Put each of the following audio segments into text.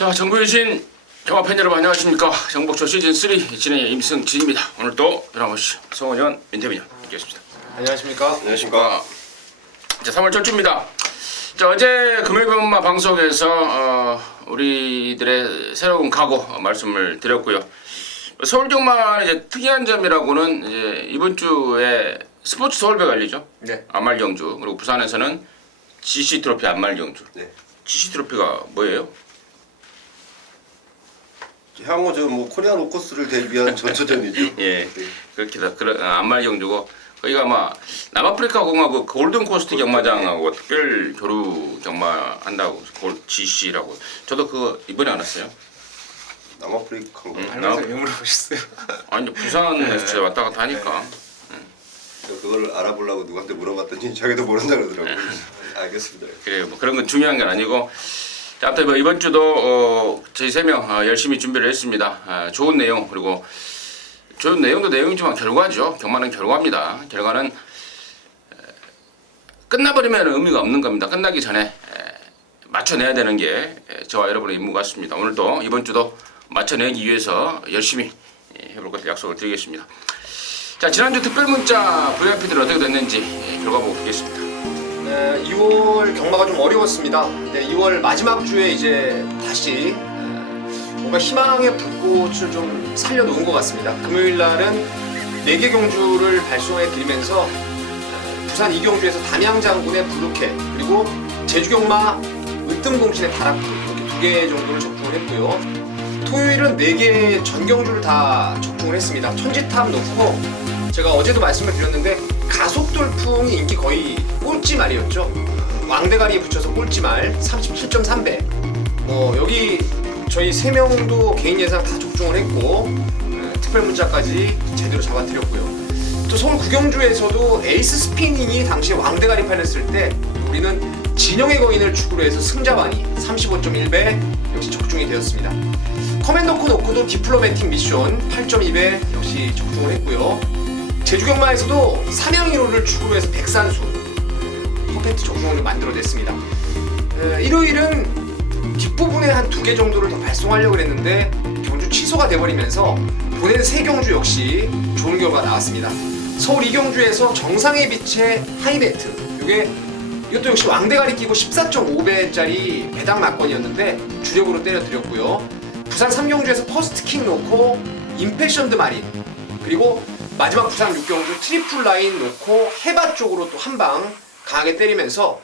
자, 정부유신 영화 팬 여러분 안녕하십니까. 정복쇼 시즌3 진행의 임승진입니다. 오늘 또 변함없이 성원현, 민태민이 함께했습니다. 안녕하십니까. 안녕하십니까. 자, 3월 첫 주입니다. 자, 어제 금요일밤마 방송에서 우리들의 새로운 각오 말씀을 드렸고요. 서울경만 이제 특이한 점이라고는 이제 이번 주에 스포츠 서울배가 열리죠. 네. 안말경주. 그리고 부산에서는 GC 트로피 안말경주. 네. GC 트로피가 뭐예요? 향후 뭐 코리안 오커스를 대비한 전초전이죠. 예, 네. 그렇게다. 그런 안말경주고 거기가 아마 남아프리카 공화국 골든코스트 경마장하고 특별 교류 경마한다고 GC라고. 저도 그거 이번에 알았어요. 남아프리카인가? 할머니가 왜 물어보셨어요? 아니 부산에서 제가 왔다 갔다 하니까. 그걸 알아보려고 누구한테 물어봤더니 자기도 모른다 그러더라고요. 알겠습니다. 그래요. 뭐 그런 건 중요한 건 아니고. 자, 아무튼 뭐 이번 주도 저희 3명 열심히 준비를 했습니다. 좋은 내용 그리고 좋은 내용도 내용이지만 결과죠. 경마는 결과입니다. 결과는 끝나버리면 의미가 없는 겁니다. 끝나기 전에 맞춰내야 되는 게 저와 여러분의 임무 같습니다. 오늘도 이번 주도 맞춰내기 위해서 열심히 해볼 것을 약속을 드리겠습니다. 자, 지난주 특별문자 VIP들은 어떻게 됐는지 결과 보고 보겠습니다. 네, 2월 경마가 좀 어려웠습니다. 네, 2월 마지막 주에 이제 다시 뭔가 희망의 불꽃을 좀 살려놓은 것 같습니다. 금요일 날은 4개 경주를 발송해 드리면서 부산 이경주에서 담양장군의 부르케 그리고 제주경마 을등공신의 다락구 이렇게 2개 정도를 적중을 했고요. 토요일은 4개 전경주를 다 적중을 했습니다. 천지탑 놓고 제가 어제도 말씀을 드렸는데 가속돌풍이 인기 거의 꼴찌말이었죠. 왕대가리에 붙여서 꼴찌말 37.3배. 여기 저희 3명도 개인 예상 다 적중을 했고 특별 문자까지 제대로 잡아드렸고요. 또 서울 구경주에서도 에이스 스피닝이 당시에 왕대가리 팔렸을 때 우리는 진영의 거인을 축으로 해서 승자반이 35.1배 역시 적중이 되었습니다. 커맨더코 놓고도 디플로매틱 미션 8.2배 역시 적중을 했고요. 제주경마에서도 삼양이로를 축으로 해서 백산수 퍼펙트 적중을 만들어냈습니다. 일요일은 뒷부분에 한 2개 정도를 더 발송하려고 했는데 경주 취소가 돼버리면서 보낸 3경주 역시 좋은 결과가 나왔습니다. 서울 이경주에서 정상의 빛의 하이베트 이것도 역시 왕대가리 끼고 14.5배짜리 배당 막건이었는데 주력으로 때려드렸고요. 부산 3경주에서 퍼스트킹 놓고 임패션드 마린 그리고 마지막 부산 6경주 트리플 라인 놓고 해바 쪽으로 또 한 방 강하게 때리면서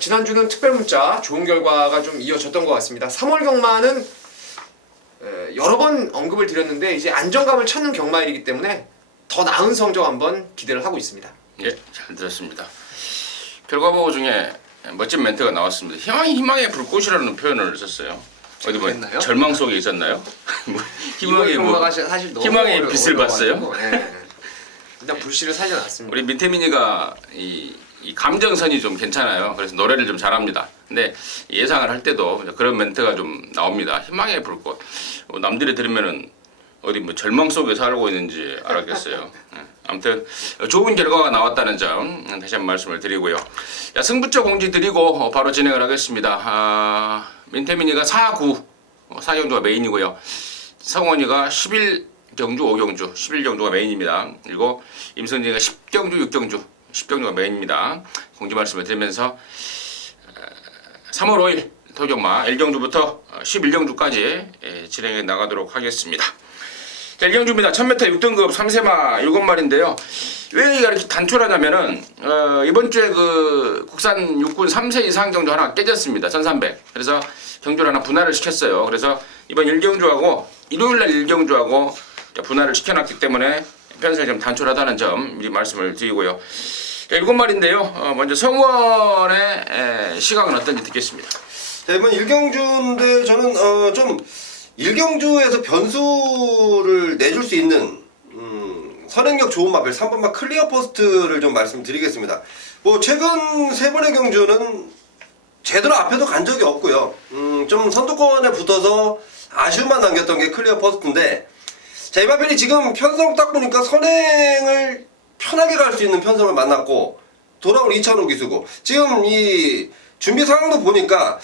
지난주는 특별 문자 좋은 결과가 좀 이어졌던 것 같습니다. 3월 경마는 여러 번 언급을 드렸는데 이제 안정감을 찾는 경마일이기 때문에 더 나은 성적 한번 기대를 하고 있습니다. 예, 잘 들었습니다. 결과 보고 중에 멋진 멘트가 나왔습니다. 희망의 불꽃이라는 표현을 썼어요. 어디 뭐 그랬나요? 절망 속에 있었나요? 뭐 희망의 뭐 사실 너무 희망의 빛을 봤어요? 네. 일단 불씨를 살려놨습니다. 우리 민태민이가 이 감정선이 좀 괜찮아요. 그래서 노래를 좀 잘합니다. 근데 예상을 할 때도 그런 멘트가 좀 나옵니다. 희망의 불꽃. 남들이 들으면은 어디 뭐 절망 속에 살고 있는지 알았겠어요. 아무튼 좋은 결과가 나왔다는 점 다시 한번 말씀을 드리고요. 자, 승부처 공지 드리고 바로 진행을 하겠습니다. 민태민이가 4구 4경주가 메인이고요. 성원이가 11경주 5경주 11경주가 메인입니다. 그리고 임성진이가 10경주 6경주 10경주가 메인입니다. 공지 말씀을 드리면서 3월 5일 토경마 1경주부터 11경주까지 진행해 나가도록 하겠습니다. 자, 1경주입니다. 1000m 6등급 3세마 7마리인데요. 왜 이렇게 단촐하냐면은 이번 주에 그 국산 육군 3세 이상 경주 하나 깨졌습니다. 1300. 그래서 경주를 하나 분할을 시켰어요. 그래서 이번 1경주하고 일요일날 1경주하고 분할을 시켜놨기 때문에 편성이 좀 단촐하다는 점 미리 말씀을 드리고요. 자, 7마리인데요. 먼저 성원의 시각은 어떤지 듣겠습니다. 자, 이번 1경주인데 저는 좀 1경주에서 변수를 내줄 수 있는 선행력 좋은 마필 3번마 클리어 퍼스트를 좀 말씀드리겠습니다. 뭐 최근 3번의 경주는 제대로 앞에도 간 적이 없고요. 좀 선두권에 붙어서 아쉬움만 남겼던 게 클리어 퍼스트인데, 자, 이 마필이 지금 편성 딱 보니까 선행을 편하게 갈 수 있는 편성을 만났고 돌아올 2차로 기수고 지금 이 준비 상황도 보니까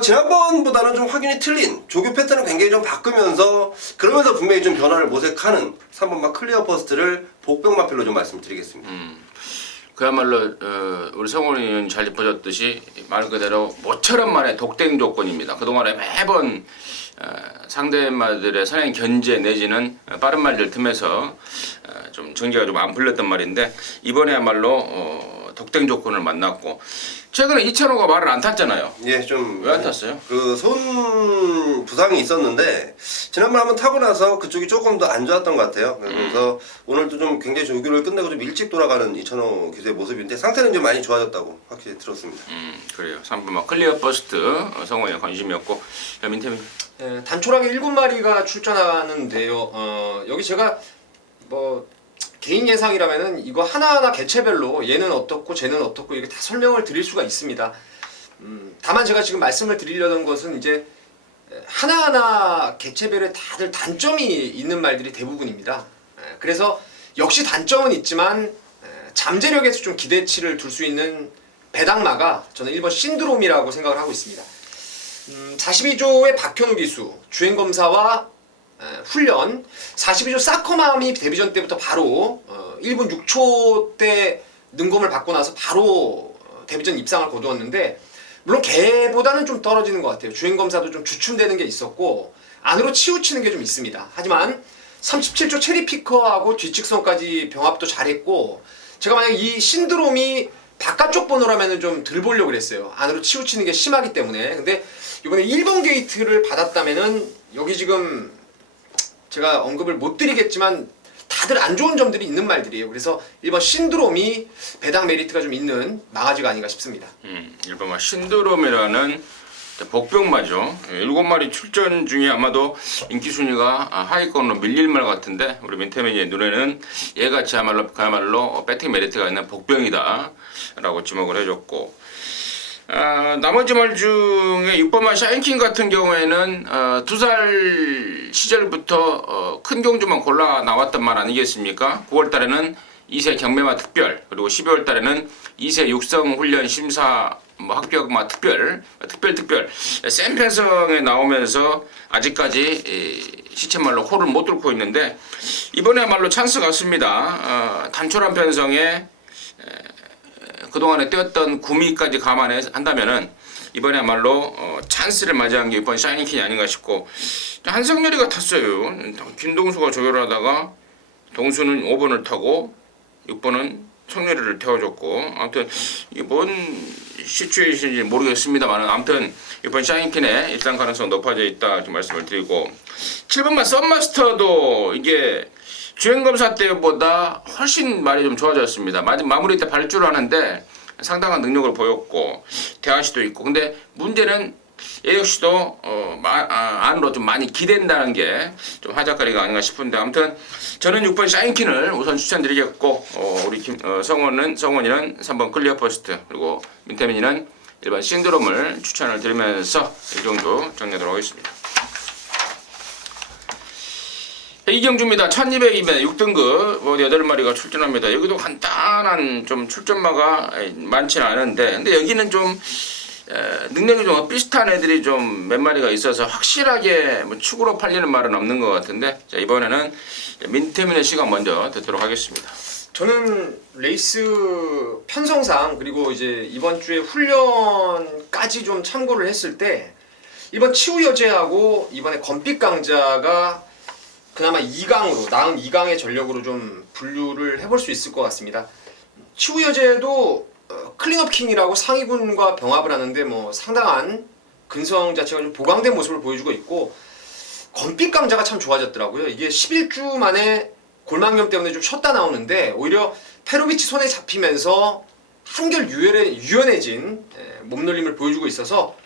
지난번보다는 좀 확연히 틀린 조교 패턴을 굉장히 좀 바꾸면서 그러면서 분명히 좀 변화를 모색하는 3번마 클리어 퍼스트를 복병마필로 좀 말씀드리겠습니다. 그야말로 우리 성훈이 의원이 잘 짚어줬듯이 말 그대로 모처럼 만의 독대응 조건입니다. 그동안에 매번 상대마들의 선행 견제 내지는 빠른 말들 틈에서 좀 전개가 좀 안 풀렸단 말인데 이번에야말로 독대응 조건을 만났고 최근에 이찬호가 말을 안 탔잖아요. 예, 좀 왜 안 탔어요? 그 손 부상이 있었는데 지난번 한번 타고 나서 그쪽이 조금 더 안 좋았던 것 같아요. 그래서 오늘도 좀 굉장히 조교를 끝내고 좀 일찍 돌아가는 이찬호 기수의 모습인데 상태는 좀 많이 좋아졌다고 확실히 들었습니다. 그래요. 3번 클리어 버스트 성훈이의 관심이었고 민태민. 단촐하게 7마리가 출전하는데요. 여기 제가 뭐 개인 예상이라면은 이거 하나하나 개체별로 얘는 어떻고 쟤는 어떻고 이렇게 다 설명을 드릴 수가 있습니다. 다만 제가 지금 말씀을 드리려던 것은 이제 하나하나 개체별에 다들 단점이 있는 말들이 대부분입니다. 그래서 역시 단점은 있지만 잠재력에서 좀 기대치를 둘 수 있는 배당마가 저는 1번 신드롬이라고 생각을 하고 있습니다. 42조의 박현우 기수, 주행검사와 훈련, 42조 사커맘이 데뷔전 때부터 바로 1분 6초 때 능검을 받고 나서 바로 데뷔전 입상을 거두었는데 물론 걔보다는 좀 떨어지는 것 같아요. 주행검사도 좀 주춤되는 게 있었고 안으로 치우치는 게 좀 있습니다. 하지만 37조 체리피커하고 뒤측선까지 병합도 잘했고 제가 만약 이 신드롬이 바깥쪽 번호라면 좀 덜 보려고 그랬어요. 안으로 치우치는 게 심하기 때문에. 근데 이번에 1번 게이트를 받았다면은 여기 지금 제가 언급을 못 드리겠지만 다들 안 좋은 점들이 있는 말들이에요. 그래서 1번 신드롬이 배당 메리트가 좀 있는 망아지가 아닌가 싶습니다. 1번 신드롬이라는 복병마죠. 7마리 출전 중에 아마도 인기 순위가 하위권으로 밀릴 말 같은데 우리 민태민의 눈에는 얘가 그야말로 배팅 메리트가 있는 복병이다라고 지목을 해줬고 나머지 말 중에 6번만 샤인킹 같은 경우에는 2살 시절부터 큰 경주만 골라 나왔던 말 아니겠습니까? 9월 달에는 2세 경매마 특별 그리고 12월 달에는 2세 육성 훈련 심사 합격마 특별 센 편성에 나오면서 아직까지 시체말로 코를 못 뚫고 있는데 이번에야말로 찬스 같습니다. 단촐한 편성에 그동안에 뛰었던 구미까지 감안한다면은 이번에야말로 찬스를 맞이한 게 이번 샤이닝킹이 아닌가 싶고 한성렬이가 탔어요. 김동수가 조교를 하다가 동수는 5번을 타고 6번은 성렬이를 태워줬고 아무튼 이게 뭔 시츄에이션인지 모르겠습니다만 아무튼 이번 샤이닝킹의 입상 가능성 높아져 있다 이렇게 말씀을 드리고 7번만 썬마스터도 이게 주행검사 때보다 훨씬 말이 좀 좋아졌습니다. 마무리 때 발주를 하는데 상당한 능력을 보였고 대안시도 있고 근데 문제는 얘 역시도 안으로 좀 많이 기댄다는 게 좀 하작거리가 아닌가 싶은데 아무튼 저는 6번 샤인킨을 우선 추천드리겠고 우리 성원이는 3번 클리어 퍼스트 그리고 민태민이는 1번 신드롬을 추천을 드리면서 이 정도 정리하도록 하겠습니다. 이경주입니다. 1200이면 6등급 8마리가 출전합니다. 여기도 간단한 좀 출전마가 많지는 않은데 근데 여기는 좀 능력이 좀 비슷한 애들이 좀 몇 마리가 있어서 확실하게 뭐 축으로 팔리는 말은 없는 것 같은데 자, 이번에는 민태민의 시간 먼저 듣도록 하겠습니다. 저는 레이스 편성상 그리고 이제 이번 주에 훈련까지 좀 참고를 했을 때 이번 치우여제하고 이번에 검빛 강자가 그나마 2강으로 나은 2강의 전력으로 좀 분류를 해볼 수 있을 것 같습니다. 치우여제도 클린업 킹이라고 상위군과 병합을 하는데 뭐 상당한 근성 자체가 좀 보강된 모습을 보여주고 있고 검빛 강자가 참 좋아졌더라고요. 이게 11주 만에 골망염 때문에 좀 쉬었다 나오는데 오히려 페로비치 손에 잡히면서 한결 유연해진 몸놀림을 보여주고 있어서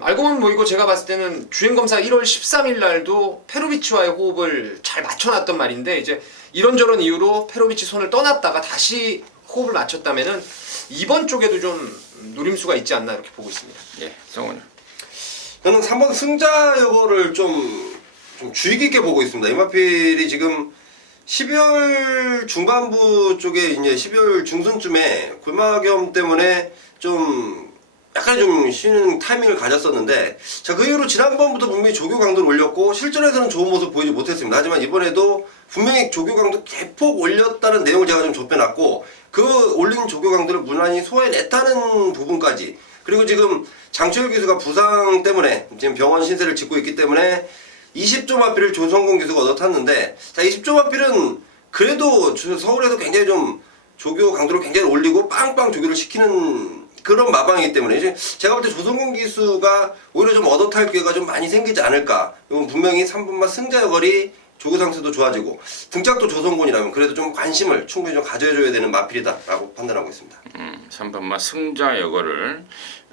알고 보면 뭐 이거 제가 봤을 때는 주행검사 1월 13일 날도 페로비치와의 호흡을 잘 맞춰놨던 말인데 이제 이런저런 이유로 페로비치 손을 떠났다가 다시 호흡을 맞췄다면은 이번 쪽에도 좀 노림수가 있지 않나 이렇게 보고 있습니다. 예, 성훈이. 저는 3번 승자 요거를 좀 주의 깊게 보고 있습니다. 이마필이 지금 12월 중반부 쪽에 이제 12월 중순쯤에 골마겸 때문에 좀 약간 좀 쉬는 타이밍을 가졌었는데 자 그 이후로 지난번부터 분명히 조교 강도를 올렸고 실전에서는 좋은 모습 보이지 못했습니다. 하지만 이번에도 분명히 조교 강도 대폭 올렸다는 내용을 제가 좀 접해놨고 그 올린 조교 강도를 무난히 소화해냈다는 부분까지 그리고 지금 장철 기수가 부상 때문에 지금 병원 신세를 짓고 있기 때문에 20조 마필을 조성공 기수가 얻어 탔는데 자 20조 마필은 그래도 서울에서 굉장히 좀 조교 강도를 굉장히 올리고 빵빵 조교를 시키는 그런 마방이기 때문에 이제 제가 볼 때 조성공 기수가 오히려 좀 얻어탈 기회가 좀 많이 생기지 않을까. 이건 분명히 3분마 승자 역할이 조교 상태도 좋아지고 등짝도 조성곤이라면 그래도 좀 관심을 충분히 좀 가져줘야 되는 마필이다라고 판단하고 있습니다. 3번마 승자 역할을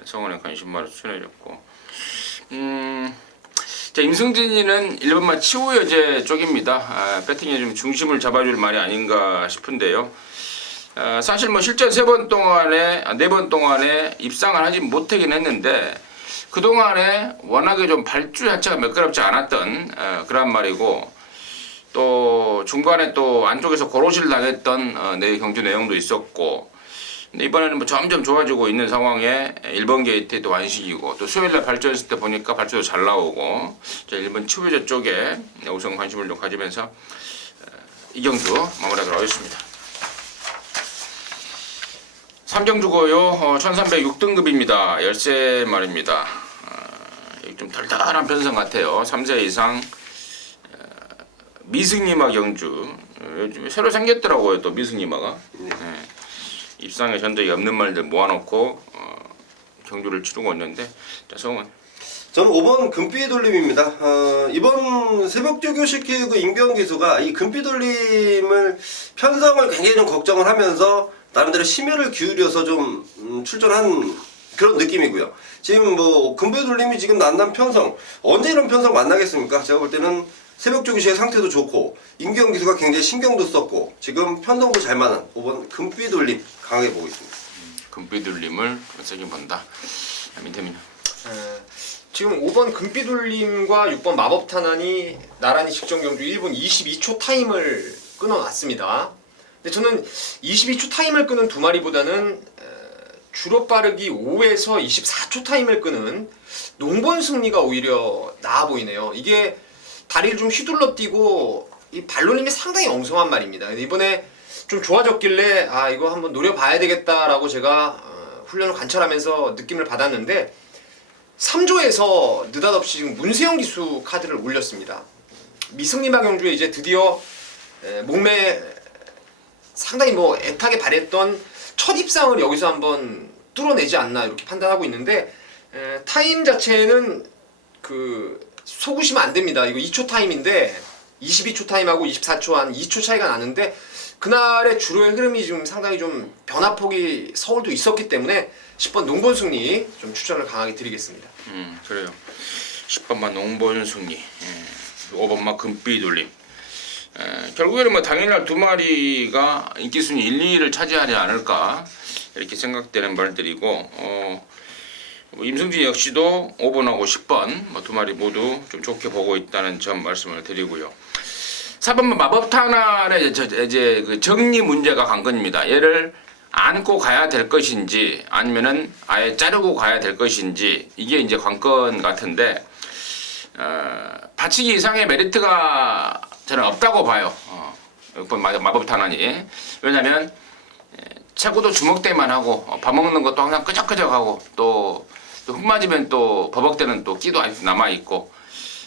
성원에 관심마로 추천해줬고 자, 임승진이는 1번마 치우여제 쪽입니다. 배팅에 좀 중심을 잡아줄 말이 아닌가 싶은데요. 사실 뭐 실전 4번 동안에 입상을 하지 못하긴 했는데 그동안에 워낙에 좀 발주 자체가 매끄럽지 않았던 그런 말이고 또 중간에 또 안쪽에서 고로실 당했던 내 경주 내용도 있었고 근데 이번에는 뭐 점점 좋아지고 있는 상황에 1번 게이트도 완식이고 또 수요일날 발주했을 때 보니까 발주도 잘 나오고 1번 치우저 쪽에 우선 관심을 좀 가지면서 이경주 마무리하도록 하겠습니다. 삼정주고요 1306등급입니다. 13마리입니다. 좀 달달한 편성 같아요. 3세 이상 미승리마 경주 요즘 새로 생겼더라고요. 또 미승리마가 입상에 전적이 없는 말들 모아놓고 경주를 치르고 있는데 자 성원 저는 5번 금비 돌림입니다. 이번 새벽조교 시키고 임경 기수가 이 금비 돌림을 편성을 굉장히 좀 걱정을 하면서 나름대로 심혈을 기울여서 좀 출전한 그런 느낌이고요. 지금 뭐 금비 돌림이 지금 난난 편성 언제 이런 편성 만나겠습니까? 제가 볼 때는 새벽조교 시의 상태도 좋고 임경 기수가 굉장히 신경도 썼고 지금 편성도 잘 맞는 5번 금비 돌림 강하게 보고 있습니다. 금비 돌림을 세게 본다. 민태민요. 지금 5번 금비돌림과 6번 마법탄환이 나란히 직전 경주 1분 22초 타임을 끊어놨습니다. 근데 저는 22초 타임을 끄는 두 마리보다는 주로 빠르기 5에서 24초 타임을 끄는 농본 승리가 오히려 나아 보이네요. 이게 다리를 좀 휘둘러 뛰고 이 발놀림이 상당히 엉성한 말입니다. 이번에 좀 좋아졌길래 아 이거 한번 노려봐야 되겠다라고 제가 훈련을 관찰하면서 느낌을 받았는데 3조에서 느닷없이 지금 문세영 기수 카드를 올렸습니다. 미승리마 경주에 이제 드디어 몸매 상당히 뭐 애타게 바랬던 첫 입상을 여기서 한번 뚫어내지 않나 이렇게 판단하고 있는데 타임 자체는 그 속으시면 안 됩니다. 이거 2초 타임인데 22초 타임하고 24초 한 2초 차이가 나는데 그날의 주로의 흐름이 지금 상당히 좀 변화폭이 서울도 있었기 때문에 10번 농본승리 좀 추천을 강하게 드리겠습니다. 그래요. 10번마 농본승리, 5번마 금비돌림. 결국에는 뭐 당일날 두 마리가 인기순위 1, 2위를 차지하지 않을까 이렇게 생각되는 말들이고 임승진 역시도 5번하고 10번 뭐 두 마리 모두 좀 좋게 보고 있다는 점 말씀을 드리고요. 4번마 마법탄환의 이제 그 정리 문제가 관건입니다. 얘를 안고 가야 될 것인지 아니면은 아예 자르고 가야 될 것인지 이게 이제 관건 같은데 받치기 이상의 메리트가 저는 없다고 봐요. 마법탄환이 왜냐면 체구도 주먹대만 하고 밥 먹는 것도 항상 끄적끄적하고 또 흙 맞으면 또 버벅대는 또 끼도 아직도 남아 있고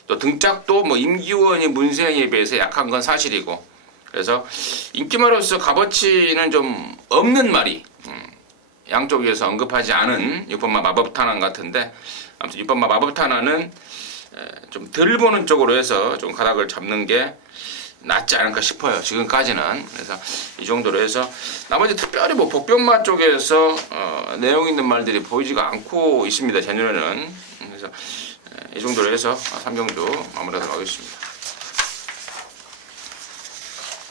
또 등짝도 뭐 임기원이 문세영에 비해서 약한 건 사실이고 그래서 인기마로서 값어치는 좀 없는 말이 양쪽에서 언급하지 않은 6번마 마법탄환 같은데 아무튼 6번마 마법탄환은 좀 덜 보는 쪽으로 해서 좀 가닥을 잡는 게 낫지 않을까 싶어요. 지금까지는. 그래서 이 정도로 해서 나머지 특별히 뭐 복병마 쪽에서 내용 있는 말들이 보이지가 않고 있습니다. 제년에는. 그래서 이 정도로 해서 3경주 마무리하도록 하겠습니다.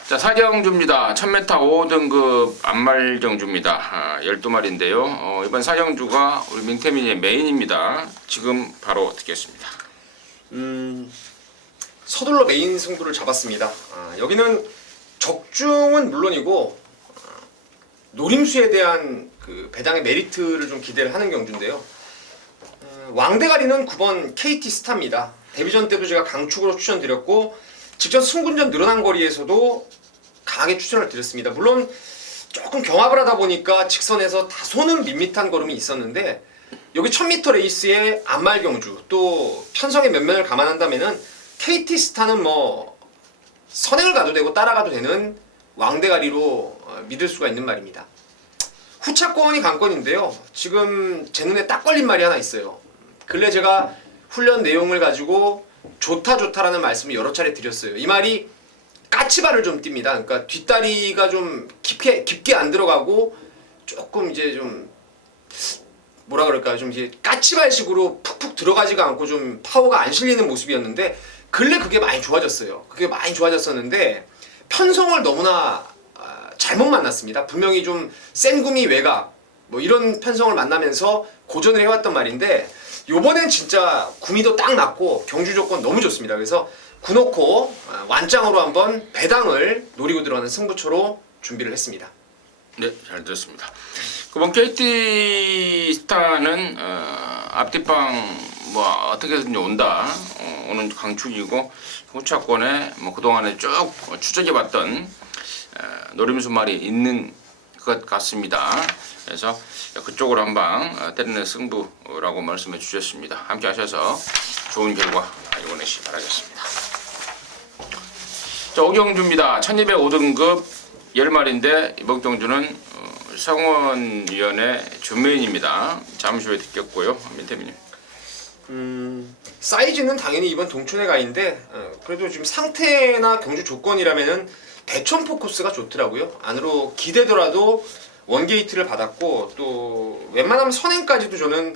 자, 사경주입니다. 1000m 5등급 안말경주입니다. 12마리인데요. 이번 사경주가 우리 민태민의 메인입니다. 지금 바로 듣겠습니다. 서둘러 메인 승부를 잡았습니다. 여기는 적중은 물론이고 노림수에 대한 그 배당의 메리트를 좀 기대를 하는 경주인데요. 왕대가리는 9번 KT 스타입니다. 데뷔전 때도 제가 강축으로 추천드렸고 직전 승군전 늘어난 거리에서도 강하게 추천을 드렸습니다. 물론 조금 경합을 하다 보니까 직선에서 다소는 밋밋한 걸음이 있었는데 여기 1000m 레이스의 안말 경주 또 편성의 면면을 감안한다면은 KT 스타는 뭐 선행을 가도 되고 따라가도 되는 왕대가리로 믿을 수가 있는 말입니다. 후차권이 관건인데요. 지금 제 눈에 딱 걸린 말이 하나 있어요. 근래 제가 훈련 내용을 가지고 좋다라는 말씀을 여러 차례 드렸어요. 이 말이 까치발을 좀 띱니다. 그러니까 뒷다리가 좀 깊게 안 들어가고 조금 이제 좀 뭐라 그럴까요? 좀 이제 까치발식으로 푹푹 들어가지가 않고 좀 파워가 안 실리는 모습이었는데 근래 그게 많이 좋아졌어요. 그게 많이 좋아졌었는데 편성을 너무나 잘못 만났습니다. 분명히 좀 센 구미 외곽 뭐 이런 편성을 만나면서 고전을 해왔던 말인데 요번엔 진짜 구미도 딱 맞고 경주 조건 너무 좋습니다. 그래서 구놓고 완짱으로 한번 배당을 노리고 들어가는 승부처로 준비를 했습니다. 네, 잘 들었습니다. 그번 KT 스타는 앞뒷방 뭐 어떻게든 온다. 오는 강축이고 후차권에 뭐 그동안에 쭉 추적해봤던 노림수 말이 있는 것 같습니다. 그래서 그쪽으로 한방 때리는 승부라고 말씀해 주셨습니다. 함께 하셔서 좋은 결과 이뤄내시기 바라겠습니다. 자, 오경주입니다. 1205등급 10마리인데 이번 경주는 성원위원회 준메인입니다. 잠시 후에 듣겠고요. 민태민님. 사이즈는 당연히 이번 동촌의 가인데 그래도 지금 상태나 경주 조건이라면은 대천 포커스가 좋더라고요. 안으로 기대더라도 원게이트를 받았고 또 웬만하면 선행까지도 저는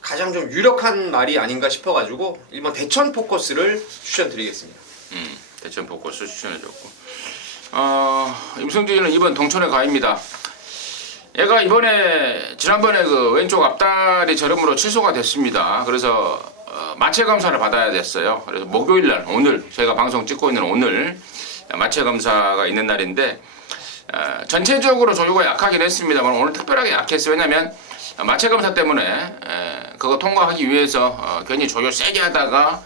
가장 좀 유력한 말이 아닌가 싶어가지고 1번 대천 포커스를 추천드리겠습니다. 대천 포커스 추천해줬고 임승진은 이번 동천의 가입니다. 얘가 이번에 지난번에 그 왼쪽 앞다리 저름으로 취소가 됐습니다. 그래서 마체 검사를 받아야 됐어요. 그래서 목요일날 오늘 저희가 방송 찍고 있는 오늘 마체 검사가 있는 날인데 전체적으로 조류가 약하긴 했습니다만 오늘 특별하게 약했어요. 왜냐면 마체 검사 때문에 그거 통과하기 위해서 괜히 조류 세게 하다가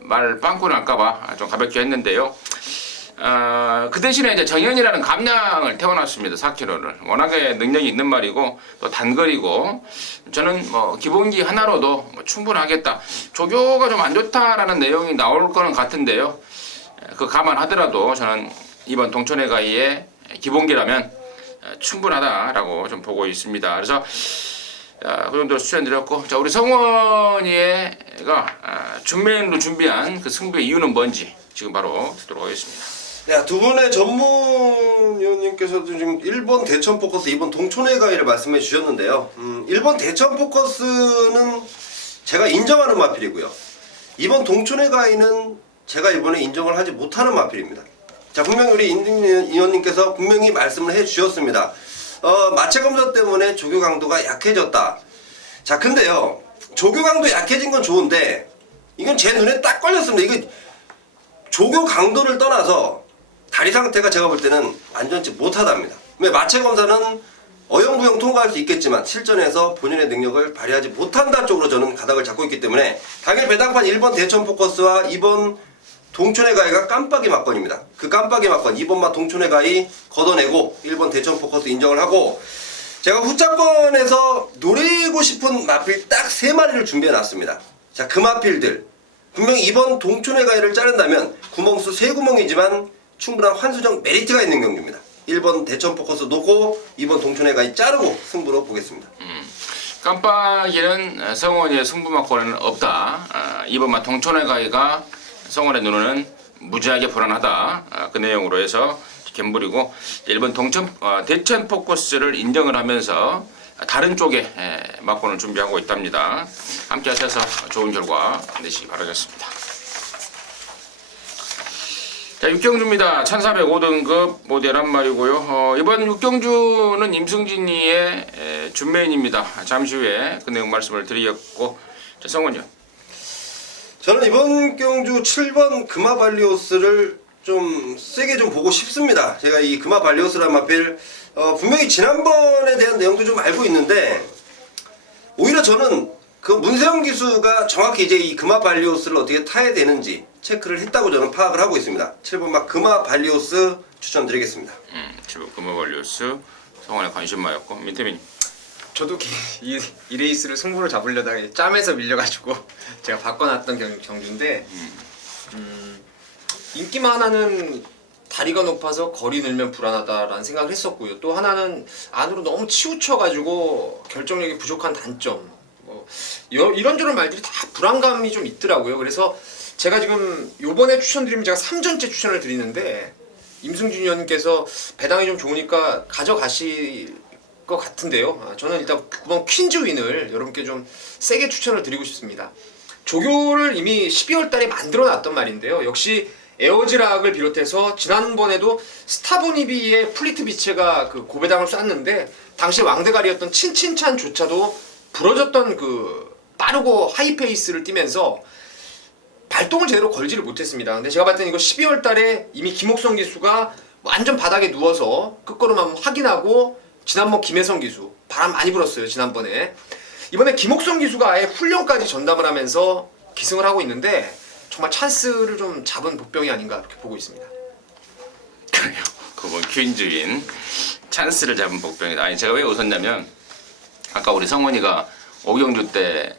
말 빵꾸 날까봐 좀 가볍게 했는데요. 그 대신에 이제 정현이라는 감량을 태워놨습니다. 4kg를. 워낙에 능력이 있는 말이고 또 단거리고 저는 뭐 기본기 하나로도 뭐 충분하겠다. 조교가 좀 안 좋다라는 내용이 나올 거는 같은데요. 그 감안하더라도 저는 이번 동천의 가이의 기본기라면 충분하다라고 좀 보고 있습니다. 그래서 그 정도로 추천드렸고, 자, 우리 성원이가 준메인으로 준비한 그 승부의 이유는 뭔지 지금 바로 듣도록 하겠습니다. 네, 두 분의 전문위원님께서도 지금 1번 대천 포커스, 2번 동촌의 가이를 말씀해 주셨는데요. 1번 대천 포커스는 제가 인정하는 마필이고요. 2번 동촌의 가이는 제가 이번에 인정을 하지 못하는 마필입니다. 자, 분명히 우리 인증 위원님께서 분명히 말씀을 해 주셨습니다. 마체 검사 때문에 조교 강도가 약해졌다. 자, 근데요, 조교 강도 약해진 건 좋은데 이건 제 눈에 딱 걸렸습니다. 이거 조교 강도를 떠나서 다리 상태가 제가 볼 때는 완전치 못하답니다. 왜 마체 검사는 어영부영 통과할 수 있겠지만 실전에서 본인의 능력을 발휘하지 못한다 쪽으로 저는 가닥을 잡고 있기 때문에 당일 배당판 1번 대천 포커스와 2번 동촌의 가이가 깜빡이 막건입니다. 그 깜빡이 막건 2번만 동촌의 가이 걷어내고 1번 대천 포커스 인정을 하고 제가 후차권에서 노리고 싶은 마필 딱 3마리를 준비해 놨습니다. 자, 그 마필들 분명히 2번 동촌의 가이를 자른다면 구멍수 3구멍이지만 충분한 환수적 메리트가 있는 경주입니다. 1번 대천 포커스 놓고 2번 동촌의 가이 자르고 승부로 보겠습니다. 깜빡이는 성원이의 승부막권에는 없다. 2번만 동촌의 가이가 성원의 눈에는 무지하게 불안하다. 그 내용으로 해서 갬블이고 1번 대천 포커스를 인정을 하면서 다른 쪽에 막권을 준비하고 있답니다. 함께 하셔서 좋은 결과 내시기 바라겠습니다. 자, 육경주입니다. 1405등급 모델 한 마리고요. 이번 육경주는 임승진이의 준메인입니다. 잠시 후에 그 내용 말씀을 드리겠고, 성원이요. 저는 이번 경주 7번 금화발리오스를 좀 세게 좀 보고 싶습니다. 제가 이 금화 발리오스라는 마필 분명히 지난번에 대한 내용도 좀 알고 있는데 오히려 저는 그 문세영 기수가 정확히 이제 이 금화 발리오스를 어떻게 타야 되는지 체크를 했다고 저는 파악을 하고 있습니다. 7번 막 금화 발리오스 추천드리겠습니다. 7번 금화 발리오스 성원의 관심마였고 민태민. 저도 이 레이스를 승부를 잡으려다가 짬에서 밀려가지고 제가 바꿔놨던 경주인데 인기만 하나는 다리가 높아서 거리 늘면 불안하다라는 생각을 했었고요. 또 하나는 안으로 너무 치우쳐가지고 결정력이 부족한 단점. 뭐 이런저런 말들이 다 불안감이 좀 있더라고요. 그래서 제가 지금 요번에 추천드리면 제가 3전째 추천을 드리는데 임승준 위원님께서 배당이 좀 좋으니까 가져가실 것 같은데요. 저는 일단 9번 퀸즈윈을 여러분께 좀 세게 추천을 드리고 싶습니다. 조교를 이미 12월 달에 만들어 놨던 말인데요. 역시 에어즈락을 비롯해서 지난번에도 스타보니비의 플리트 비체가 그 고배당을 쐈는데 당시 왕대가리였던 친친찬조차도 부러졌던 그 빠르고 하이페이스를 뛰면서 발동을 제대로 걸지를 못했습니다. 근데 제가 봤을 땐 이거 12월 달에 이미 김옥성 기수가 완전 바닥에 누워서 끝걸음만 확인하고 지난번 김혜성 기수 바람 많이 불었어요. 지난번에 이번에 김옥성 기수가 아예 훈련까지 전담을 하면서 기승을 하고 있는데 정말 찬스를 좀 잡은 복병이 아닌가 이렇게 보고 있습니다. 그래요. 그건 퀸즈윈 찬스를 잡은 복병이다. 아니 제가 왜 웃었냐면 아까 우리 성원이가 오경주 때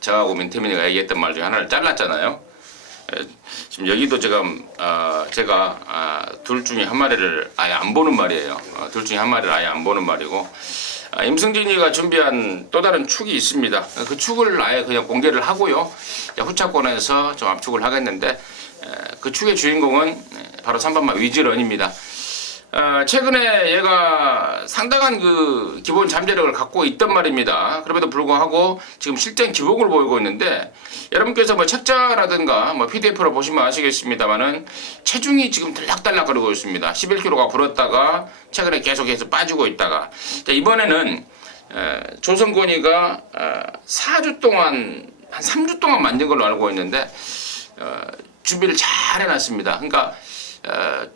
저하고 민태민이가 얘기했던 말 중에 하나를 잘랐잖아요. 지금 여기도 지금 제가 둘 중에 한 마리를 아예 안 보는 말이에요. 둘 중에 한 마리를 아예 안 보는 말이고 임승진이가 준비한 또 다른 축이 있습니다. 그 축을 아예 그냥 공개를 하고요. 후차권에서 좀 압축을 하겠는데 그 축의 주인공은 바로 3번마 위즈런입니다. 최근에 얘가 상당한 그 기본 잠재력을 갖고 있단 말입니다. 그럼에도 불구하고 지금 실전 기복을 보이고 있는데 여러분께서 뭐 책자라든가 뭐 PDF로 보시면 아시겠습니다만은 체중이 지금 들락달락거리고 있습니다. 11kg가 불었다가 최근에 계속해서 빠지고 있다가 이번에는 조성권이가 4주 동안 한 3주 동안 만든 걸로 알고 있는데 준비를 잘 해놨습니다. 그러니까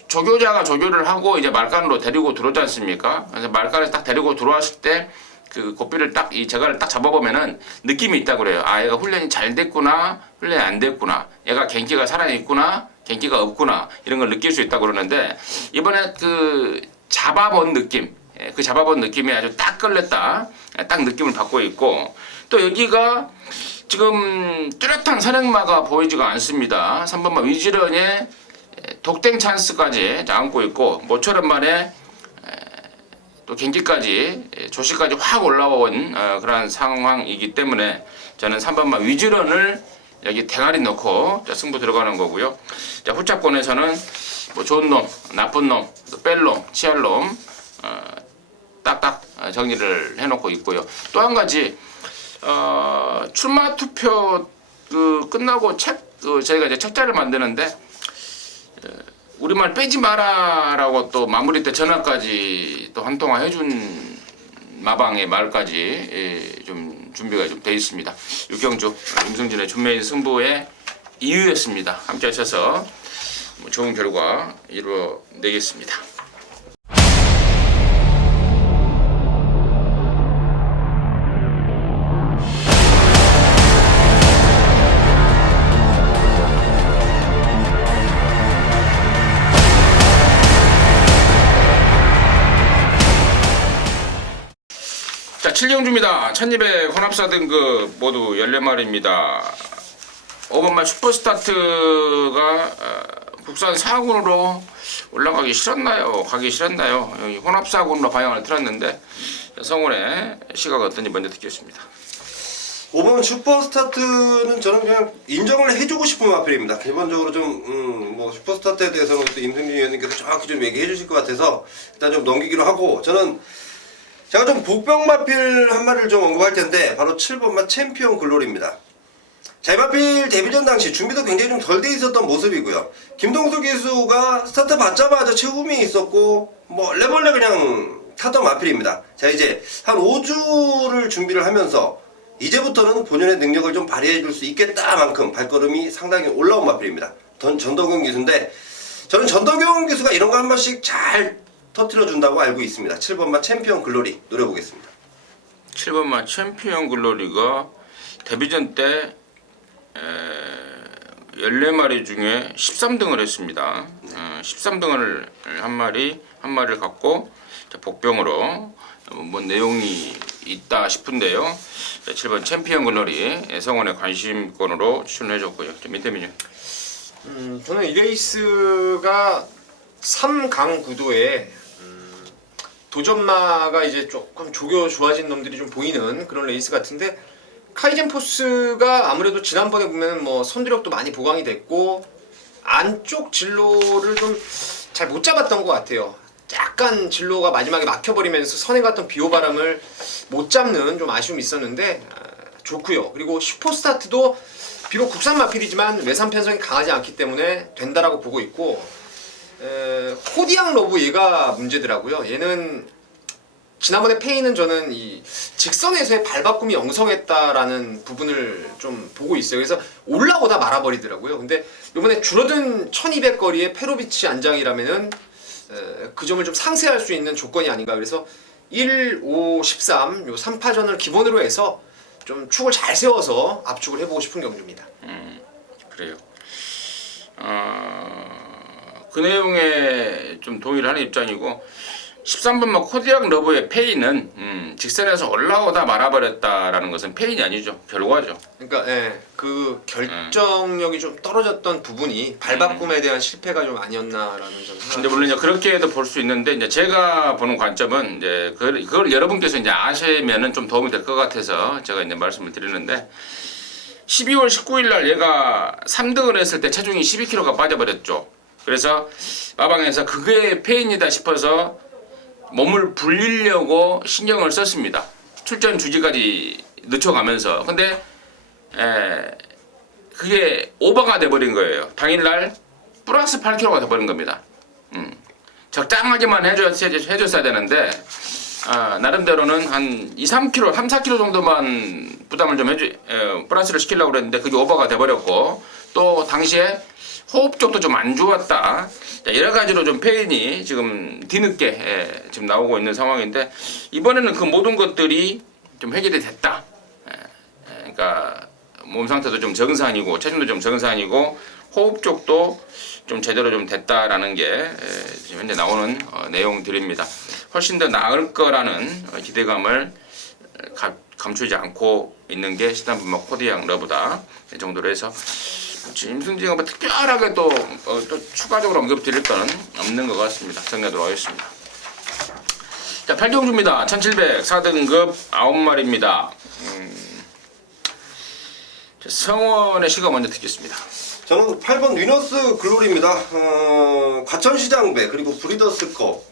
조교자가 조교를 하고 이제 말간으로 데리고 들어오지 않습니까? 그래서 말간에서 딱 데리고 들어왔을 때 그 고삐를 딱 이 제가를 딱 잡아보면은 느낌이 있다 그래요. 아 얘가 훈련이 잘 됐구나, 훈련이 안 됐구나, 얘가 gen기가 살아있구나, gen기가 없구나 이런 걸 느낄 수 있다 그러는데 이번에 그 잡아본 느낌, 그 잡아본 느낌이 아주 딱 걸렸다, 딱 느낌을 받고 있고 또 여기가 지금 뚜렷한 선행마가 보이지가 않습니다. 3번마 위즈런의 독땡 찬스까지 안고 있고 모처럼 만에 또 경기까지 조시까지 확 올라온 그러한 상황이기 때문에 저는 3번마 위즈런을 여기 대가리 넣고 승부 들어가는 거고요. 자, 후차권에서는 뭐 좋은 놈, 나쁜 놈, 또 뺄 놈, 치할 놈 딱딱 정리를 해놓고 있고요. 또 한 가지 출마 투표 끝나고 저희가 이제 책자를 만드는데 우리말 빼지 마라라고 또 마무리 때 전화까지 또 한 통화 해준 마방의 말까지 좀 준비가 좀 돼 있습니다. 육경주 임승진의 준매인 승부의 이유였습니다. 함께 하셔서 좋은 결과 이루어내겠습니다. 자, 7경주입니다. 1200 혼합사 등급 모두 14마리입니다. 5번마 슈퍼스타트가 국산 4군으로 올라가기 싫었나요? 가기 싫었나요? 여기 혼합사군으로 방향을 틀었는데 성훈의 시각 어떤지 먼저 듣겠습니다. 5번 슈퍼스타트는 저는 그냥 인정을 해주고 싶은 마필입니다. 기본적으로 뭐 슈퍼스타트에 대해서는 또 임승준 위원님께서 정확히 좀 얘기해 주실 것 같아서 일단 좀 넘기기로 하고 저는 제가 좀 복병 마필 한 마리를 좀 언급할 텐데 바로 7번마 챔피언 글로리입니다. 자, 이 마필 데뷔전 당시 준비도 굉장히 좀 덜 돼 있었던 모습이고요. 김동수 기수가 스타트 받자마자 최후미에 있었고 뭐 레벌레 그냥 타던 마필입니다. 자, 이제 한 5주를 준비를 하면서 이제부터는 본연의 능력을 좀 발휘해 줄 수 있겠다만큼 발걸음이 상당히 올라온 마필입니다. 전덕용 기수인데 저는 전덕용 기수가 이런 거 한 번씩 잘 터트려 준다고 알고 있습니다. 7번마 챔피언 글로리 노려보겠습니다. 7번마 챔피언 글로리가 데뷔전 때 14마리 중에 13등을 했습니다. 13등을 한 마리를 갖고 복병으로 뭐 내용이 있다 싶은데요. 7번 챔피언 글로리 성원의 관심권으로 추천해줬고요. 민태민요. 저는 이 레이스가 3강 구도에 도전마가 이제 조금 조교 좋아진 놈들이 좀 보이는 그런 레이스 같은데, 카이젠 포스가 아무래도 지난번에 보면 뭐 선두력도 많이 보강이 됐고 안쪽 진로를 좀 잘 못 잡았던 것 같아요. 약간 진로가 마지막에 막혀버리면서 선행 같은 비호바람을 못 잡는 좀 아쉬움이 있었는데 좋고요. 그리고 슈퍼스타트도 비록 국산 마필이지만 외산 편성이 강하지 않기 때문에 된다라고 보고 있고, 코디앙 러브 얘가 문제더라고요. 얘는 지난번에 페이는 저는 이 직선에서의 발바꿈이 엉성했다라는 부분을 좀 보고 있어요. 그래서 올라오다 말아버리더라고요. 근데 이번에 줄어든 1200거리의 페로비치 안장이라면은 그 점을 좀 상쇄할 수 있는 조건이 아닌가. 그래서 1, 5, 13 요 3파전을 기본으로 해서 좀 축을 잘 세워서 압축을 해보고 싶은 경주입니다. 그래요. 그 내용에 좀 동의를 하는 입장이고, 13번마 코디앙 러브의 페이는 직선에서 올라오다 말아버렸다라는 것은 페인이 아니죠. 결과죠. 그러니까 그 결정력이 좀 떨어졌던 부분이 발바꿈에 대한 실패가 좀 아니었나라는 점. 근데 물론 이제 그렇게도 볼 수 있는데, 이제 제가 보는 관점은 이제 그걸 여러분께서 이제 아시면은 좀 도움이 될 것 같아서 제가 이제 말씀을 드리는데, 12월 19일 날 얘가 3등을 했을 때 체중이 12kg가 빠져버렸죠. 그래서 마방에서 그게 페인이다 싶어서 몸을 불리려고 신경을 썼습니다. 출전 주지까지 늦춰가면서. 근데 그게 오버가 돼버린 거예요. 당일날 플러스 8kg가 돼버린 겁니다. 적당하게만 해줬어야 되는데, 나름대로는 한 2, 3kg, 3, 4kg 정도만 부담을 좀 플러스를 시키려고 그랬는데 그게 오버가 돼버렸고, 또 당시에 호흡 쪽도 좀 안 좋았다. 여러 가지로 좀 페인이 지금 뒤늦게 지금 나오고 있는 상황인데, 이번에는 그 모든 것들이 좀 해결이 됐다. 그러니까 몸 상태도 좀 정상이고 체중도 좀 정상이고 호흡 쪽도 좀 제대로 좀 됐다라는 게 지금 현재 나오는 내용들입니다. 훨씬 더 나을 거라는 기대감을 감추지 않고 있는 게 13번마 코디앙 러브다. 이 정도로 해서 임승진가 뭐 특별하게 또 추가적으로 언급드릴 건 없는 것 같습니다. 정리하도록 하겠습니다. 자, 8경주입니다. 1700 4등급 9마리입니다. 성원의 시가 먼저 듣겠습니다. 저는 8번 위너스 글로리입니다. 과천시장배 그리고 브리더스컵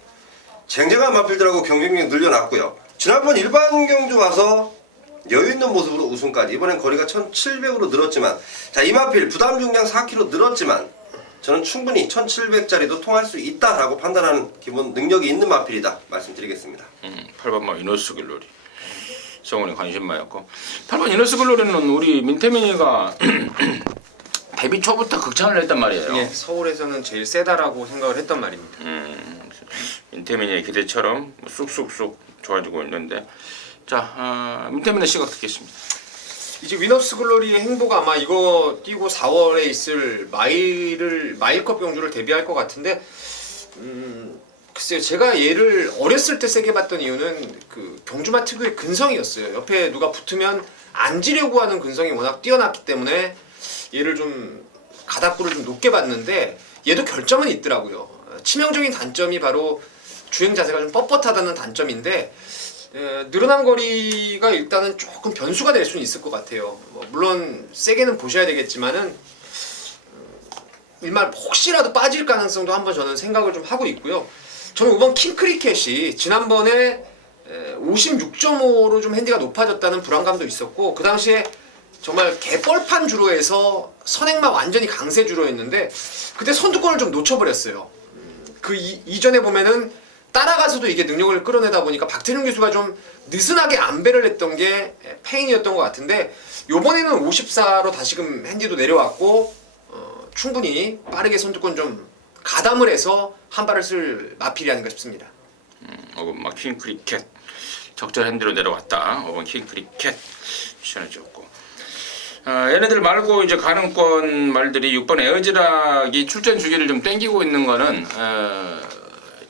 쟁쟁한 마필들하고 경쟁력 늘려놨고요. 지난번 일반 경주 와서 여유있는 모습으로 우승까지, 이번엔 거리가 1700으로 늘었지만, 자, 이 마필 부담 중량 4kg 늘었지만 저는 충분히 1700짜리도 통할 수 있다라고 판단하는 기본 능력이 있는 마필이다 말씀드리겠습니다. 8번마 이너스 글로리 성원이 관심마였고, 8번 이너스 글로리는 우리 민태민이가 데뷔 초부터 극찬을 했단 말이에요. 예, 서울에서는 제일 세다라고 생각을 했단 말입니다. 민태민이의 기대처럼 쑥쑥쑥 좋아지고 있는데, 자, 민태민의 시각 듣겠습니다. 이제 위너스 글로리의 행보가 아마 이거 뛰고 4월에 있을 마일컵 경주를 대비할 것 같은데, 글쎄요, 제가 얘를 어렸을 때 세게 봤던 이유는 그 경주마 특유의 근성이었어요. 옆에 누가 붙으면 앉으려고 하는 근성이 워낙 뛰어났기 때문에 얘를 좀 가닥구를 좀 높게 봤는데, 얘도 결점은 있더라고요. 치명적인 단점이 바로 주행 자세가 좀 뻣뻣하다는 단점인데, 늘어난 거리가 일단은 조금 변수가 될 수는 있을 것 같아요. 물론 세게는 보셔야 되겠지만은 일말 혹시라도 빠질 가능성도 한번 저는 생각을 좀 하고 있고요. 저는 이번 킹크리켓이 지난번에 56.5로 좀 핸디가 높아졌다는 불안감도 있었고, 그 당시에 정말 개뻘판 주로에서 선행마 완전히 강세 주로였는데 그때 선두권을 좀 놓쳐버렸어요. 그 이전에 보면은 따라가서도 이게 능력을 끌어내다 보니까 박태준 기수가 좀 느슨하게 안배를 했던 게 페인이었던 것 같은데, 요번에는 54로 다시금 핸디도 내려왔고 충분히 빠르게 선두권 좀 가담을 해서 한 발을 쓸 마필이 아닌가 싶습니다. 5번 막 킹크리켓 적절 핸드로 내려왔다. 5번 킹크리켓 추천해줬고, 얘네들 말고 이제 가능권 말들이 6번 에어지락이 출전 주기를 좀 땡기고 있는 거는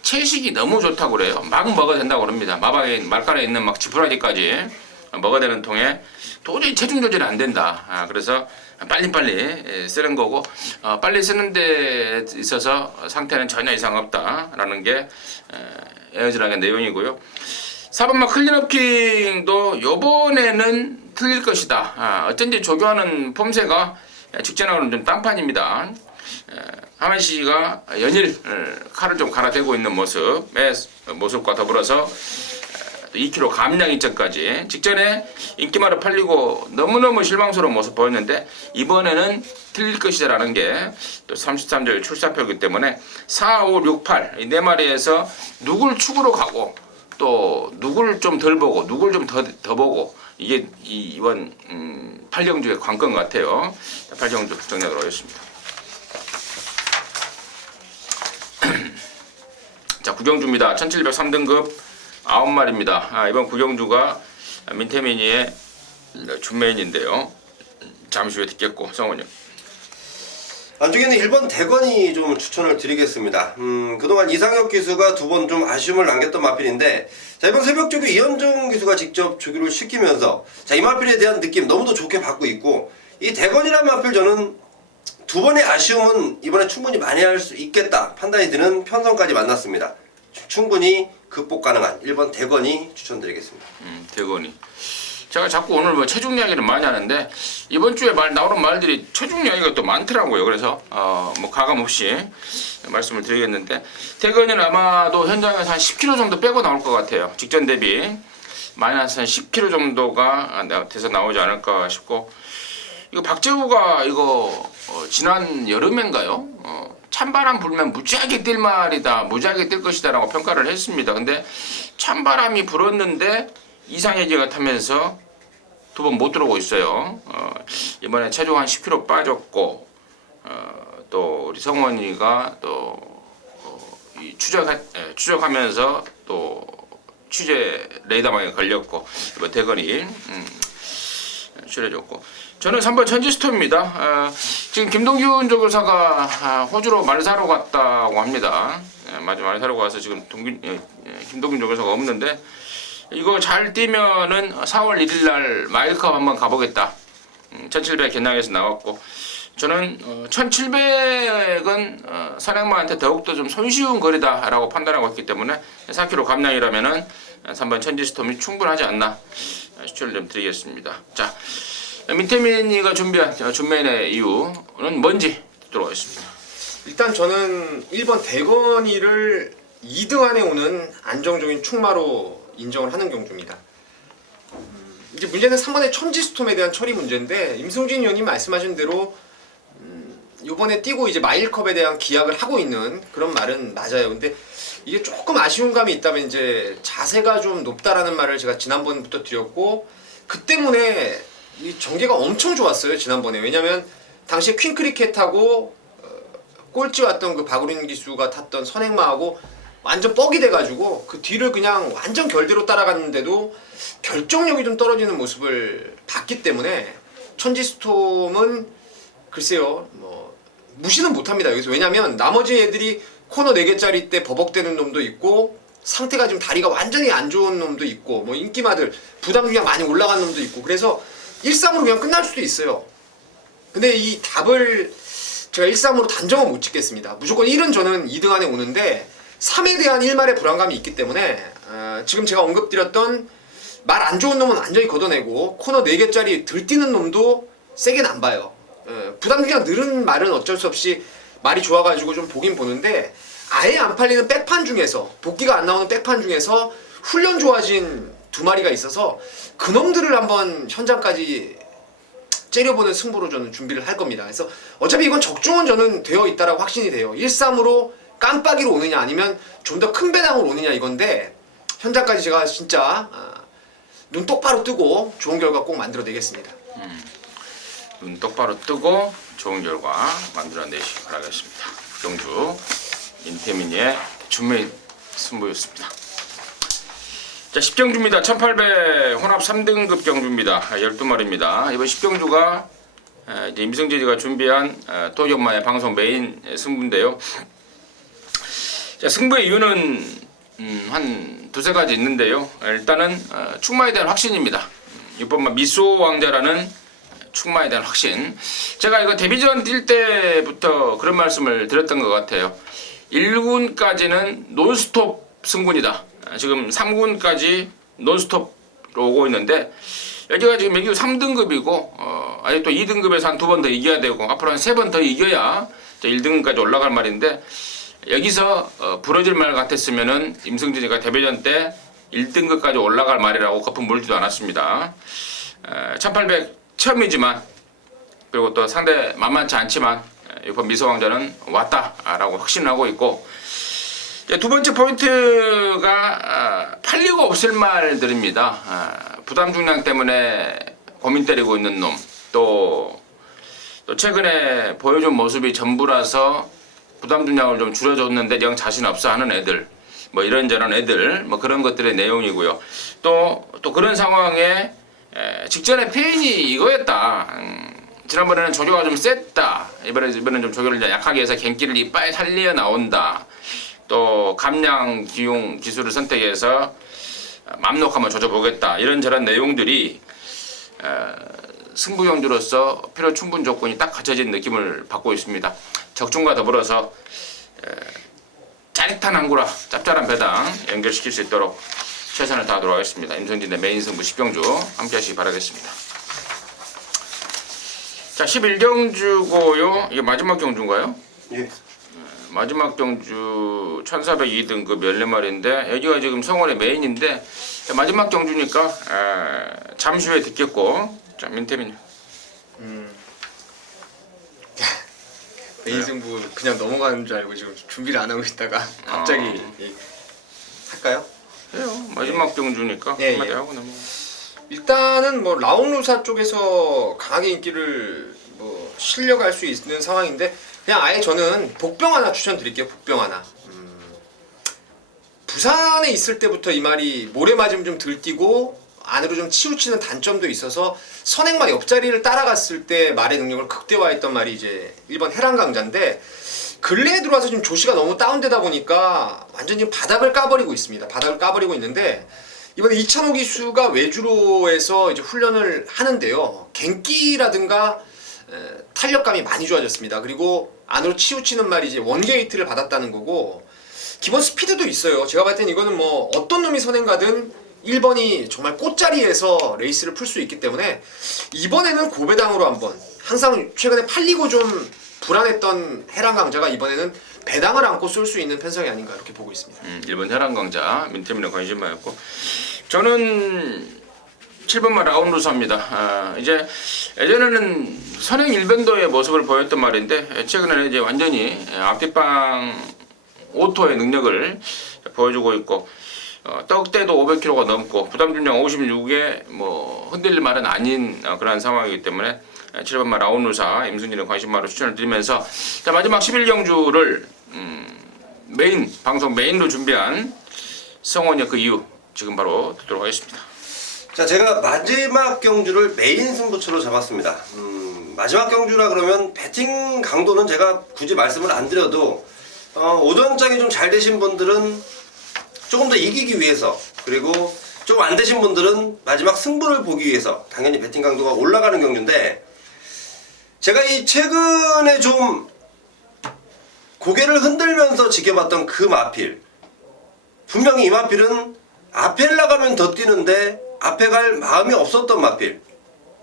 채식이 너무 좋다고 그래요. 막 먹어도 된다고 그럽니다. 마방에 말간에 있는 막 지푸라기까지 먹어야 되는 통에 도저히 체중 조절이 안 된다. 그래서 빨리빨리 쓰는 거고, 빨리 쓰는 데 있어서 상태는 전혀 이상 없다라는 게 에어지락의 내용이고요. 4번마 클린업킹도 요번에는 틀릴 것이다. 어쩐지 조교하는 폼새가 직전하고는 좀 딴판입니다. 하만 씨가 연일 칼을 좀 갈아대고 있는 모습과 더불어서 2kg 감량 이전까지 직전에 인기말을 팔리고 너무너무 실망스러운 모습 보였는데, 이번에는 틀릴 것이다라는 게 또 33절 출사표이기 때문에 4, 5, 6, 8 이 네 마리에서 누굴 축으로 가고 또 누굴 좀 덜 보고 누굴 좀 더 보고, 이게 이번 8경주의 관건 같아요. 8경주 정리하도록 하겠습니다. 자, 9경주입니다. 1703등급 9마리입니다. 이번 9경주가 민태민이의 준메인인데요. 잠시 후에 듣겠고, 성원님. 안쪽에는 1번 대건이 좀 추천을 드리겠습니다. 그동안 이상혁 기수가 2번 좀 아쉬움을 남겼던 마필인데, 자, 이번 새벽 조교 이현정 기수가 직접 조교를 시키면서 자, 이 마필에 대한 느낌 너무도 좋게 받고 있고, 이 대건이란 마필 저는 2번의 아쉬움은 이번에 충분히 많이 할 수 있겠다 판단이 드는 편성까지 만났습니다. 충분히 극복 가능한 1번 대건이 추천드리겠습니다. 대건이. 제가 자꾸 오늘 뭐 체중 이야기를 많이 하는데, 이번 주에 나오는 말들이 체중 이야기가 또 많더라고요. 그래서 뭐 가감 없이 말씀을 드리겠는데, 대건이는 아마도 현장에서 한 10kg 정도 빼고 나올 것 같아요. 직전 대비 마이너스 한 10kg 정도가 돼서 나오지 않을까 싶고, 이거 박재우가 이거 지난 여름인가요? 찬바람 불면 무지하게 뛸 말이다, 무지하게 뛸 것이다 라고 평가를 했습니다. 근데 찬바람이 불었는데 이상해지가 타면서 2번 못 들어오고 있어요. 이번에 체중 한 10kg 빠졌고, 또 우리 성원이가 또 추적하면서 또 취재 레이더망에 걸렸고, 이번 대건이 출해줬고, 저는 3번 천지스톰입니다. 지금 김동균 조교사가 호주로 말 사러 갔다고 합니다. 맞아, 말 사러 가서 지금 김동균 조교사가 없는데, 이거 잘 뛰면은 4월 1일 날 마일컵 한번 가보겠다. 1700 개낭에서 나왔고, 저는 1700은 선행마한테 더욱더 좀 손쉬운 거리다라고 판단하고 있기 때문에 4kg 감량이라면은 3번 천지스톰이 충분하지 않나 추천을 좀 드리겠습니다. 자, 민태민이가 준비한 준메인의 이유는 뭔지 듣도록 하겠습니다. 일단 저는 1번 대건이를 2등 안에 오는 안정적인 충마로 인정을 하는 경주입니다. 이제 문제는 3번의 천지스톰에 대한 처리 문제인데, 임승진 의원님 말씀하신 대로 이번에 뛰고 이제 마일컵에 대한 기약을 하고 있는 그런 말은 맞아요. 근데 이게 조금 아쉬운 감이 있다면, 이제 자세가 좀 높다라는 말을 제가 지난번부터 드렸고, 그 때문에 이 전개가 엄청 좋았어요, 지난번에. 왜냐면 당시에 퀸크리켓하고 꼴찌 왔던 그 박우린 기수가 탔던 선행마하고 완전 뻑이 돼가지고 그 뒤를 그냥 완전 결대로 따라갔는데도 결정력이 좀 떨어지는 모습을 봤기 때문에 천지스톰은 글쎄요, 뭐 무시는 못합니다, 여기서. 왜냐면 나머지 애들이 코너 4개짜리 때 버벅대는 놈도 있고, 상태가 지금 다리가 완전히 안 좋은 놈도 있고, 뭐 인기마들 부담 그냥 많이 올라간 놈도 있고, 그래서 1-3으로 그냥 끝날 수도 있어요. 근데 이 답을 제가 1-3으로 단정은 못 짓겠습니다. 무조건 1은 저는 2등 안에 오는데, 3에 대한 1말의 불안감이 있기 때문에 지금 제가 언급드렸던 말 안 좋은 놈은 완전히 걷어내고, 코너 4개짜리 들뛰는 놈도 세게는 안 봐요. 부담 그냥 늘은 말은 어쩔 수 없이 말이 좋아가지고 좀 보긴 보는데, 아예 안 팔리는 백판 중에서, 복귀가 안 나오는 백판 중에서 훈련 좋아진 2마리가 있어서 그놈들을 한번 현장까지 째려보는 승부로 저는 준비를 할 겁니다. 그래서 어차피 이건 적중은 저는 되어 있다라고 확신이 돼요. 1-3으로 깜빡이로 오느냐 아니면 좀 더 큰 배당으로 오느냐 이건데, 현장까지 제가 진짜 눈 똑바로 뜨고 좋은 결과 꼭 만들어내겠습니다. 눈 똑바로 뜨고 좋은 결과 만들어내시기 바라겠습니다. 경주 민태민의 준메인 승부였습니다. 자, 10경주입니다. 1800 혼합 3등급 경주입니다. 12마리입니다. 이번 10경주가 이제 임성재가 준비한 토요일만의 방송 메인 승부인데요. 자, 승부의 이유는 한 두세 가지 있는데요. 일단은 충마에 대한 확신입니다. 이번만 미소 왕자라는 충마에 대한 확신. 제가 이거 데뷔전 뛸 때부터 그런 말씀을 드렸던 것 같아요. 1군까지는 논스톱 승군이다. 지금 3군까지 논스톱으로 오고 있는데 여기가 지금 여기 3등급이고 아직 또 2등급에서 한 2번 더 이겨야 되고 앞으로 한 3번 더 이겨야 1등급까지 올라갈 말인데 여기서 부러질 말 같았으면은 임성진이가 데뷔전 때 1등급까지 올라갈 말이라고 거품 물지도 않았습니다. 1800 처음이지만 그리고 또 상대 만만치 않지만 이번 미소왕자는 왔다라고 확신을 하고 있고 두 번째 포인트가 팔리고 없을 말들입니다. 부담 중량 때문에 고민 때리고 있는 놈, 또 최근에 보여준 모습이 전부라서 부담 중량을 좀 줄여줬는데 영 자신 없어 하는 애들, 뭐 이런저런 애들, 뭐 그런 것들의 내용이고요. 또 그런 상황에 직전에 페인이 이거였다. 지난번에는 조교가 좀 셌다. 이번에는 좀 조교를 약하게 해서 갱기를 이빨 살려 나온다. 또 감량 기용 기술을 선택해서 맘 놓고 한번 조져보겠다. 이런저런 내용들이 승부경주로서 필요 충분 조건이 딱 갖춰진 느낌을 받고 있습니다. 적중과 더불어서 짜릿한 항구라 짭짤한 배당 연결시킬 수 있도록 최선을 다하도록 하겠습니다. 임성진의 메인 승부 10경주 함께 하시기 바라겠습니다. 자, 11경주고요. 이게 마지막 경주인가요? 예. 마지막 경주 1402등급 14마리인데 여기가 지금 성원의 메인인데 마지막 경주니까 잠시 후에 듣겠고. 자, 민태민. 메인 승부 그냥 넘어가는 줄 알고 지금 준비를 안 하고 있다가 갑자기 할까요? 해요. 마지막 경주니까 예, 한마디 예. 하고 넘어. 일단은 뭐 라운루사 쪽에서 강하게 인기를 뭐 실려갈 수 있는 상황인데 그냥 아예 저는 복병 하나 추천드릴게요. 복병 하나. 부산에 있을 때부터 이 말이 모래 맞으면 좀 들뛰고 안으로 좀 치우치는 단점도 있어서 선행말 옆자리를 따라갔을 때 말의 능력을 극대화했던 말이 이제 1번 해랑강자인데 근래에 들어와서 지금 조시가 너무 다운되다 보니까 완전히 바닥을 까버리고 있습니다. 바닥을 까버리고 있는데 이번에 이찬호 기수가 외주로에서 이제 훈련을 하는데요. 갱기라든가 탄력감이 많이 좋아졌습니다. 그리고 안으로 치우치는 말이 이제 원게이트를 받았다는 거고 기본 스피드도 있어요. 제가 봤을 땐 이거는 뭐 어떤 놈이 선행 가든 1번이 정말 꽃자리에서 레이스를 풀 수 있기 때문에 이번에는 고배당으로 한번 항상 최근에 팔리고 좀 불안했던 해랑강자가 이번에는 배당을 안고 쏠 수 있는 편성이 아닌가 이렇게 보고 있습니다. 1번 해랑강자 민태민의 관심마였고 저는 7번만 라운루사입니다. 이제 예전에는 선행 일변도의 모습을 보였던 말인데 최근에는 이제 완전히 앞뒷방 오토의 능력을 보여주고 있고 떡대도 500kg가 넘고 부담 중량 56에 뭐 흔들릴 말은 아닌 그런 상황이기 때문에 7번만 라운루사 임승진의 관심마로 추천을 드리면서 자, 마지막 11경주를 메인 방송 메인으로 준비한 성원의 그 이유 지금 바로 듣도록 하겠습니다. 자, 제가 마지막 경주를 메인 승부처로 잡았습니다. 마지막 경주라 그러면 배팅 강도는 제가 굳이 말씀을 안 드려도 오전장이 좀 잘 되신 분들은 조금 더 이기기 위해서 그리고 좀 안 되신 분들은 마지막 승부를 보기 위해서 당연히 배팅 강도가 올라가는 경주인데 제가 이 최근에 좀 고개를 흔들면서 지켜봤던 그 마필 분명히 이 마필은 앞에 나가면 더 뛰는데 앞에 갈 마음이 없었던 마필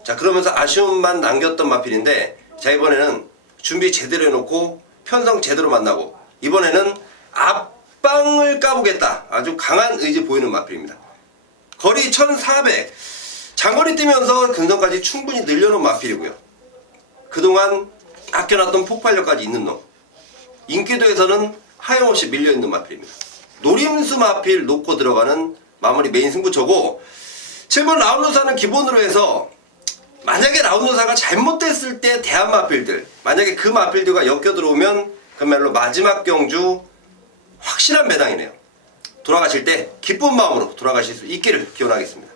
자 그러면서 아쉬움만 남겼던 마필인데 자 이번에는 준비 제대로 해놓고 편성 제대로 만나고 이번에는 앞방을 까보겠다 아주 강한 의지 보이는 마필입니다. 거리 1400 장거리 뛰면서 근성까지 충분히 늘려놓은 마필이고요. 그동안 아껴놨던 폭발력까지 있는 놈 인기도에서는 하염없이 밀려있는 마필입니다. 노림수 마필 놓고 들어가는 마무리 메인 승부처고 7번 라운드사는 기본으로 해서 만약에 라운드사가 잘못됐을 때 대한 마필들 만약에 그 마필들과 엮여 들어오면 그야말로 마지막 경주 확실한 배당이네요. 돌아가실 때 기쁜 마음으로 돌아가실 수 있기를 기원하겠습니다.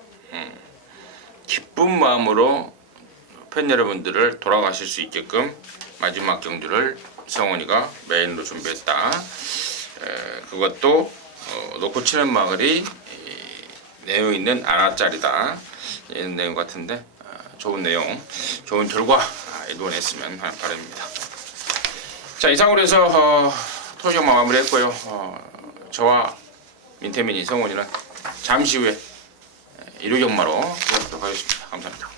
기쁜 마음으로 팬 여러분들을 돌아가실 수 있게끔 마지막 경주를 성원이가 메인으로 준비했다. 그것도 놓고 치는 마을이 내용 있는 안화짜리다. 이런 내용 같은데 좋은 내용, 좋은 결과 이루어냈으면 하는 바람입니다. 자, 이상으로 해서 토요일만 마무리했고요. 저와 민태민이 성원이는 잠시 후에 일요경마로 돌아오도록 하겠습니다. 감사합니다.